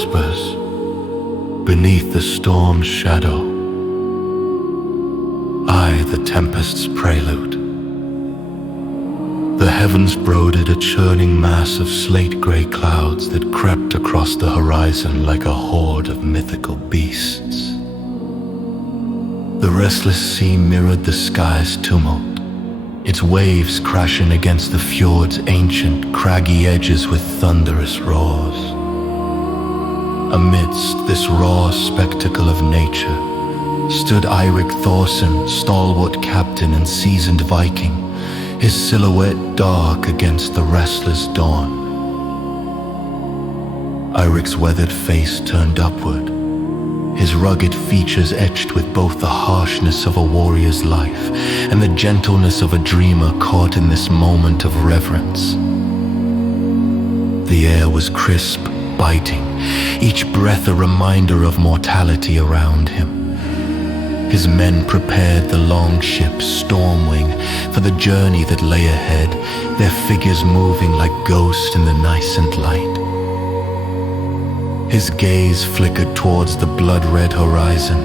whispers beneath the storm's shadow. I, the tempest's prelude. The heavens brooded a churning mass of slate-grey clouds that crept across the horizon like a horde of mythical beasts. The restless sea mirrored the sky's tumult, its waves crashing against the fjord's ancient, craggy edges with thunderous roars. Amidst this raw spectacle of nature stood Eirik Thorson, stalwart captain and seasoned Viking, his silhouette dark against the restless dawn. Eirik's weathered face turned upward, his rugged features etched with both the harshness of a warrior's life and the gentleness of a dreamer caught in this moment of reverence. The air was crisp, biting, each breath a reminder of mortality around him. His men prepared the long ship Stormwing for the journey that lay ahead, their figures moving like ghosts in the nascent light. His gaze flickered towards the blood-red horizon,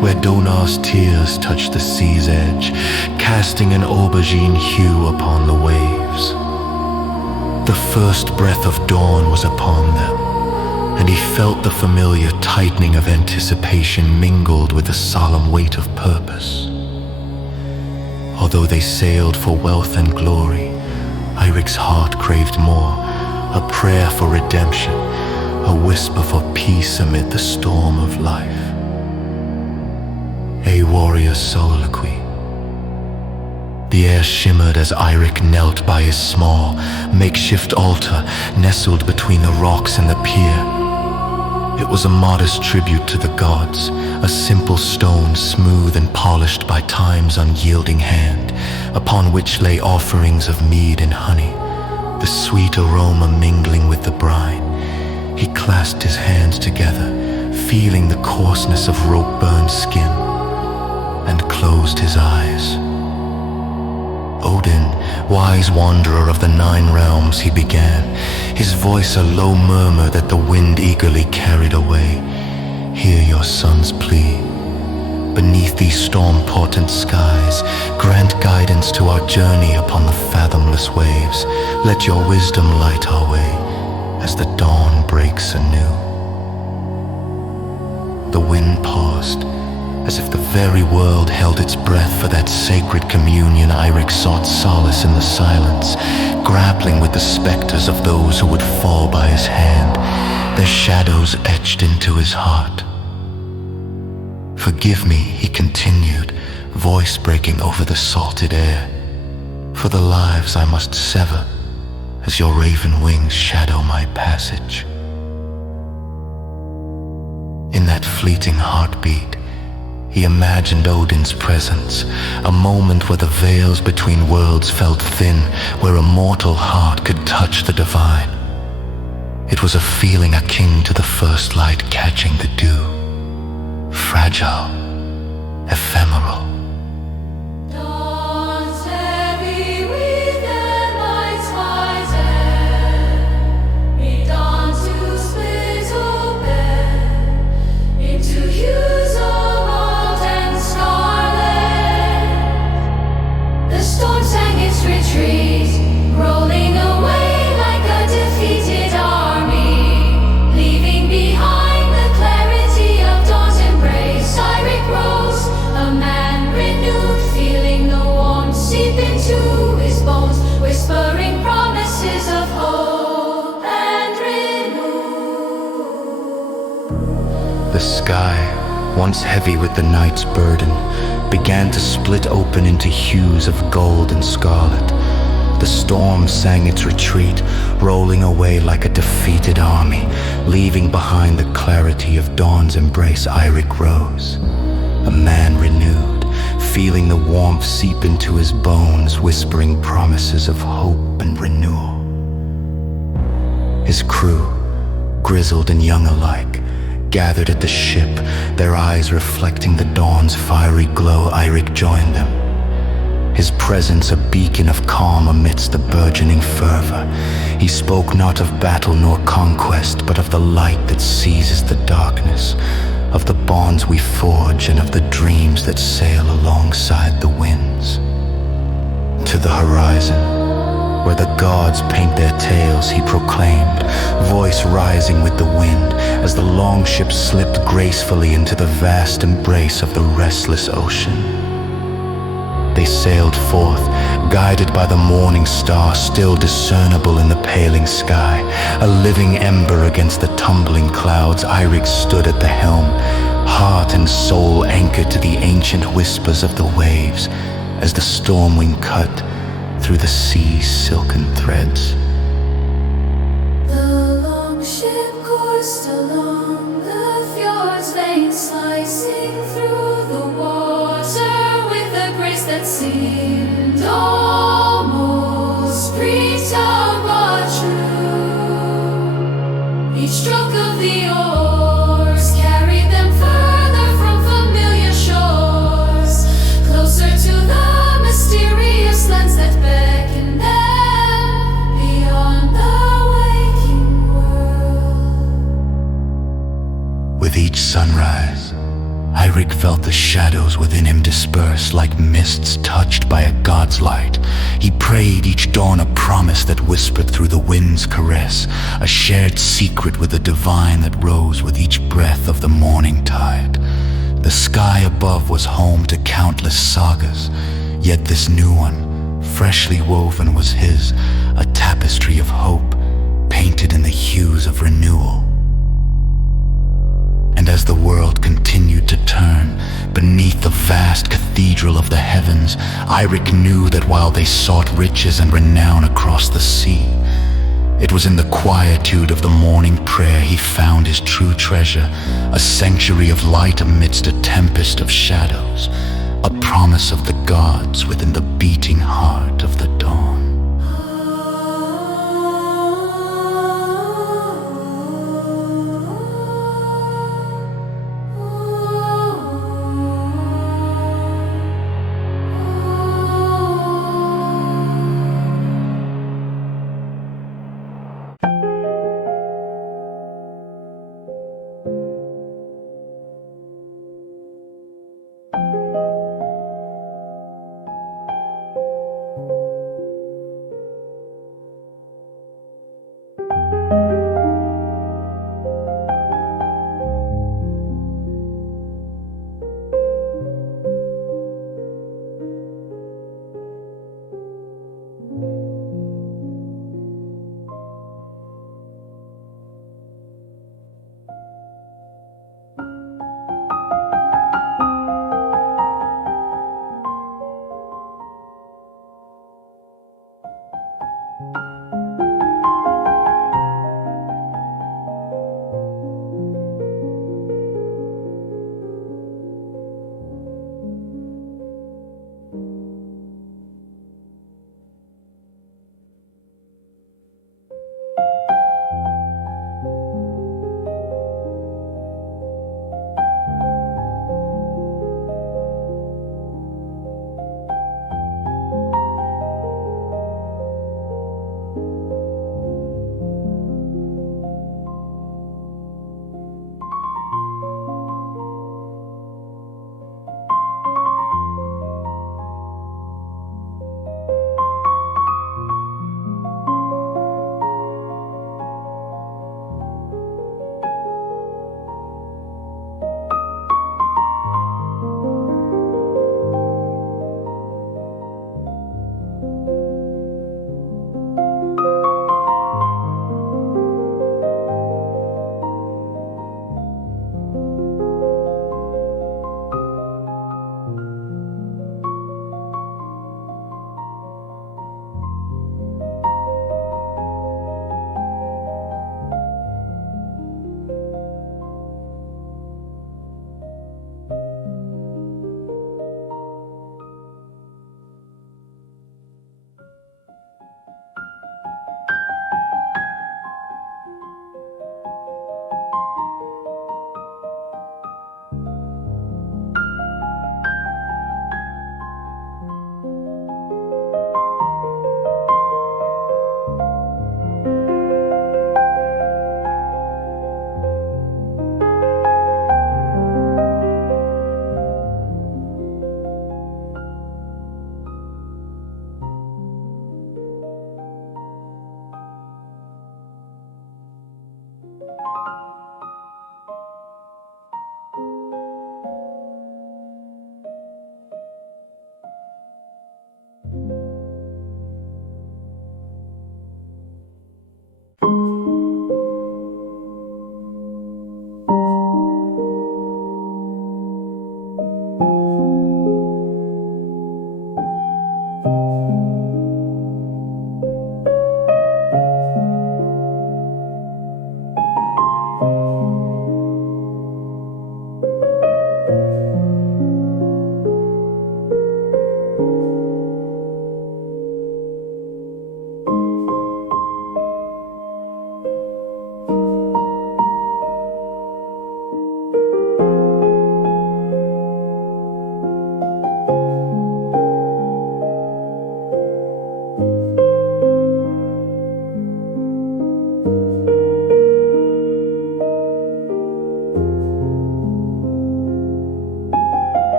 where Donar's tears touched the sea's edge, casting an aubergine hue upon the waves. The first breath of dawn was upon them, and he felt the familiar tightening of anticipation mingled with the solemn weight of purpose. Although they sailed for wealth and glory, Eirik's heart craved more, a prayer for redemption, a whisper for peace amid the storm of life. A warrior's soliloquy. The air shimmered as Eirik knelt by his small, makeshift altar nestled between the rocks and the pier. It was a modest tribute to the gods, a simple stone smooth and polished by time's unyielding hand, upon which lay offerings of mead and honey, the sweet aroma mingling with the brine. He clasped his hands together, feeling the coarseness of rope-burned skin, and closed his eyes. Odin, wise wanderer of the 9 realms, he began, his voice a low murmur that the wind eagerly carried away. Hear your son's plea. Beneath these storm-portent skies, grant guidance to our journey upon the fathomless waves. Let your wisdom light our way as the dawn breaks anew. The wind paused, as if the very world held its breath for that sacred communion. Eirik sought solace in the silence, grappling with the specters of those who would fall by his hand, their shadows etched into his heart. Forgive me, he continued, voice breaking over the salted air, for the lives I must sever as your raven wings shadow my passage. In that fleeting heartbeat, he imagined Odin's presence, a moment where the veils between worlds felt thin, where a mortal heart could touch the divine. It was a feeling akin to the first light catching the dew, fragile, ephemeral. The sky, once heavy with the night's burden, began to split open into hues of gold and scarlet. The storm sang its retreat, rolling away like a defeated army, leaving behind the clarity of dawn's embrace. Eirik rose, a man renewed, feeling the warmth seep into his bones, whispering promises of hope and renewal. His crew, grizzled and young alike, gathered at the ship, their eyes reflecting the dawn's fiery glow. Eirik joined them, his presence a beacon of calm amidst the burgeoning fervor. He spoke not of battle nor conquest, but of the light that seizes the darkness, of the bonds we forge and of the dreams that sail alongside the winds. To the horizon, where the gods paint their tales, he proclaimed, voice rising with the wind, as the longship slipped gracefully into the vast embrace of the restless ocean. They sailed forth, guided by the morning star still discernible in the paling sky. A living ember against the tumbling clouds, Eirik stood at the helm, heart and soul anchored to the ancient whispers of the waves, as the storm wind cut through the sea's silken threads. The longship coursed along the fjord's vein, slicing through the water with a grace that seemed almost preterm but true. Each stroke of the oars carried them further from familiar shores, closer to the mysterious lands that beckon them beyond the waking world. With each sunrise, Eirik felt the shadows within him disperse like mists touched by a god's light. He prayed each dawn a promise that whispered through the wind's caress, a shared secret with the divine that rose with each breath of the morning tide. The sky above was home to countless sagas, yet this new one, freshly woven, was his, a tapestry of hope, painted in the hues of renewal. And as the world continued to turn, beneath the vast cathedral of the heavens, Eirik knew that while they sought riches and renown across the sea, it was in the quietude of the morning prayer he found his true treasure, a sanctuary of light amidst a tempest of shadows, a promise of the gods within the beating heart of the dawn.